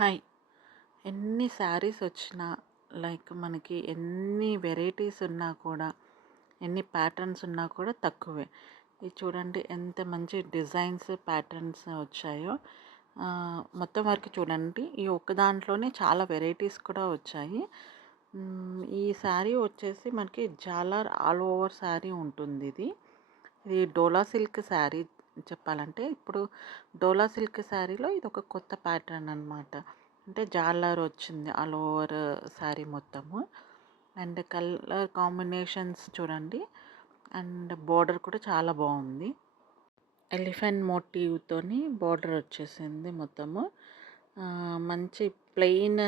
Hi. ఎన్ని శారీస్ వచ్చినా like మనకి ఎన్ని వెరైటీస్ ఉన్నా కూడా ఎన్ని ప్యాటర్న్స్ ఉన్నా కూడా తక్కువే. ఇది చూడండి ఎంత మంచి డిజైన్స్ ప్యాటర్న్స్ వచ్చాయో. మొత్తం వరకు చూడండి. ఈ ఒక్క దాంట్లోనే చాలా వెరైటీస్ కూడా వచ్చాయి. ఈ శారీ వచ్చేసి మనకి జాలర్ ఆల్ ఓవర్ శారీ ఉంటుంది ఇది ఇది డోలా సిల్క్ శారీ చెప్పాలంటే ఇప్పుడు డోలా సిల్క్ శారీలో ఇది ఒక కొత్త ప్యాటర్న్ అనమాట అంటే జాలర్ వచ్చింది ఆల్ ఓవర్ శారీ మొత్తము. అండ్ కలర్ కాంబినేషన్స్ చూడండి. అండ్ బార్డర్ కూడా చాలా బాగుంది. ఎలిఫెంట్ మోటివ్తోని బార్డర్ వచ్చేసింది మొత్తము. మంచి ప్లెయిన్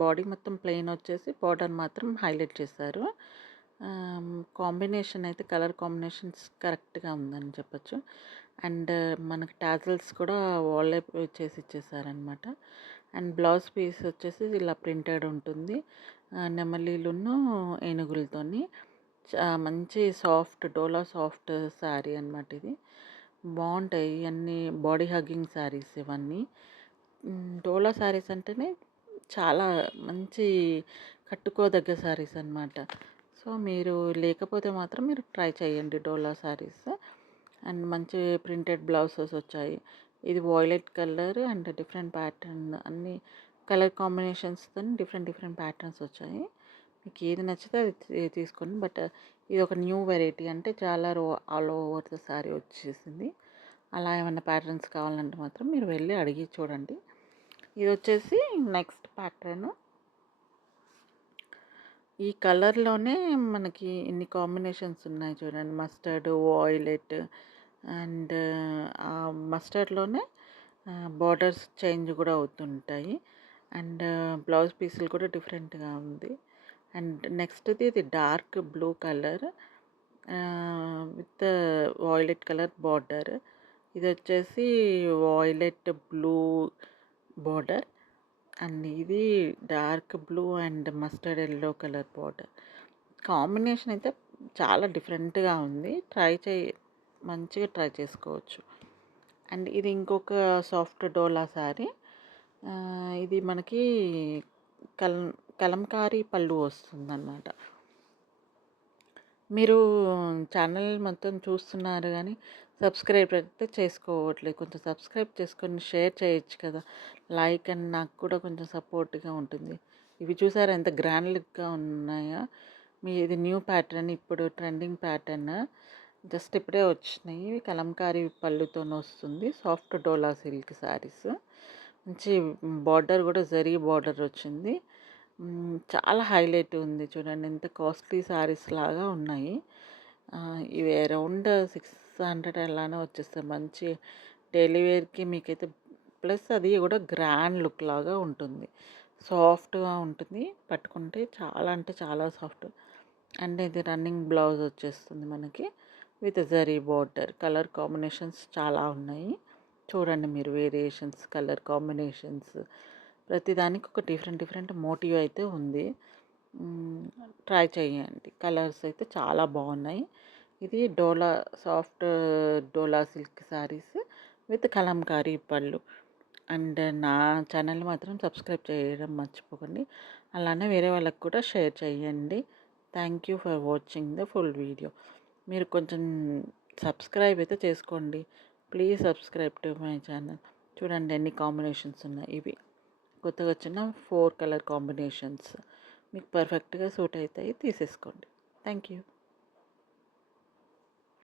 బాడీ మొత్తం ప్లెయిన్ వచ్చేసి బార్డర్ మాత్రం హైలైట్ చేశారు. కాంబినేషన్ అయితే కలర్ కాంబినేషన్స్ కరెక్ట్గా ఉందని చెప్పచ్చు. అండ్ మనకి టాజల్స్ కూడా వాళ్ళే చేసి ఇచ్చేసారనమాట అండ్ బ్లౌజ్ పీస్ వచ్చేసి ఇలా ప్రింటెడ్ ఉంటుంది. నెమలీలును ఏనుగులతోని. మంచి సాఫ్ట్ డోలా సాఫ్ట్ శారీ అనమాట ఇది. బాగుంటాయి ఇవన్నీ బాడీ హగ్గింగ్ శారీస్ ఇవన్నీ. డోలా శారీస్ అంటేనే చాలా మంచి కట్టుకోదగ్గ శారీస్ అనమాట సో మీరు లేకపోతే మాత్రం మీరు ట్రై చేయండి డోలా శారీస్ అండ్ మంచి ప్రింటెడ్ బ్లౌజెస్ వచ్చాయి. ఇది violet colour and different pattern అన్ని కలర్ కాంబినేషన్స్తో డిఫరెంట్ డిఫరెంట్ ప్యాటర్న్స్ వచ్చాయి. మీకు ఏది నచ్చితే అది తీసుకోండి. బట్ ఇది ఒక న్యూ వెరైటీ అంటే చాలా రో ఆల్ ఓవర్ ద శారీ వచ్చేసింది. అలా ఏమైనా ప్యాటర్న్స్ కావాలంటే మాత్రం మీరు వెళ్ళి అడిగి చూడండి. ఇది వచ్చేసి నెక్స్ట్ ప్యాటర్న్. ఈ కలర్లోనే మనకి ఇన్ని కాంబినేషన్స్ ఉన్నాయి చూడండి. మస్టర్డ్ వాయిలెట్ అండ్ ఆ మస్టర్డ్లోనే బార్డర్స్ చేంజ్ కూడా అవుతుంటాయి. అండ్ బ్లౌజ్ పీసులు కూడా డిఫరెంట్గా ఉంది. అండ్ నెక్స్ట్ది ఇది dark blue colour. With violet colour border. ఇది వచ్చేసి వాయిలెట్ బ్లూ బార్డర్. అండ్ ఇది dark blue and mustard yellow colour border. Combination అయితే చాలా డిఫరెంట్గా ఉంది. ట్రై చేయి మంచిగా ట్రై చేసుకోవచ్చు. అండ్ ఇది ఇంకొక సాఫ్ట్ డోలా శారీ. ఇది మనకి కల కలంకారీ పళ్ళు వస్తుందన్నమాట. మీరు ఛానల్ మొత్తం చూస్తున్నారు కానీ సబ్స్క్రైబ్ అయితే చేసుకోవట్లేదు. కొంచెం సబ్స్క్రైబ్ చేసుకొని షేర్ చేయొచ్చు కదా. లైక్ అండ్ నాకు కూడా కొంచెం సపోర్ట్గా ఉంటుంది. ఇవి చూసారా ఎంత గ్రాండ్ లుక్గా ఉన్నాయా. మీ ఇది న్యూ ప్యాటర్న్ ఇప్పుడు ట్రెండింగ్ ప్యాటర్న్. జస్ట్ ఇప్పుడే వచ్చినాయి. కలంకారీ పళ్ళుతో వస్తుంది. సాఫ్ట్ డోలా సిల్క్ శారీస్ మంచి బార్డర్ కూడా జరీ బార్డర్ వచ్చింది. చాలా హైలైట్ ఉంది చూడండి. ఎంత కాస్ట్లీ శారీస్ లాగా ఉన్నాయి. ఇవి అరౌండ్ సిక్స్ హండ్రెడ్ అలానే వచ్చేస్తాయి. మంచి డైలీ వేర్కి మీకైతే ప్లస్ అది కూడా గ్రాండ్ లుక్ లాగా ఉంటుంది. సాఫ్ట్గా ఉంటుంది. పట్టుకుంటే చాలా అంటే చాలా సాఫ్ట్. అండ్ ఇది రన్నింగ్ బ్లౌజ్ వచ్చేస్తుంది మనకి with zari border. Colour combinations చాలా ఉన్నాయి. చూడండి మీరు వేరియేషన్స్ కలర్ కాంబినేషన్స్. ప్రతిదానికి ఒక డిఫరెంట్ డిఫరెంట్ మోటివ్ అయితే ఉంది. ట్రై చేయండి. కలర్స్ అయితే చాలా బాగున్నాయి. ఇది Dola soft Dola silk saris with Kalamkari పళ్ళు. అండ్ నా ఛానల్ మాత్రం సబ్స్క్రైబ్ చేయడం మర్చిపోకండి. అలానే వేరే వాళ్ళకి కూడా షేర్ చేయండి. Thank you for watching the full video. మీరు కొంచెం సబ్స్క్రైబ్ అయితే చేసుకోండి. Please subscribe to my channel. చూడండి ఎన్ని కాంబినేషన్స్ ఉన్నాయి. ఇవి కొత్తగా వచ్చిన ఫోర్ కలర్ కాంబినేషన్స్. మీకు పర్ఫెక్ట్గా సూట్ అవుతాయి తీసేసుకోండి. Thank you.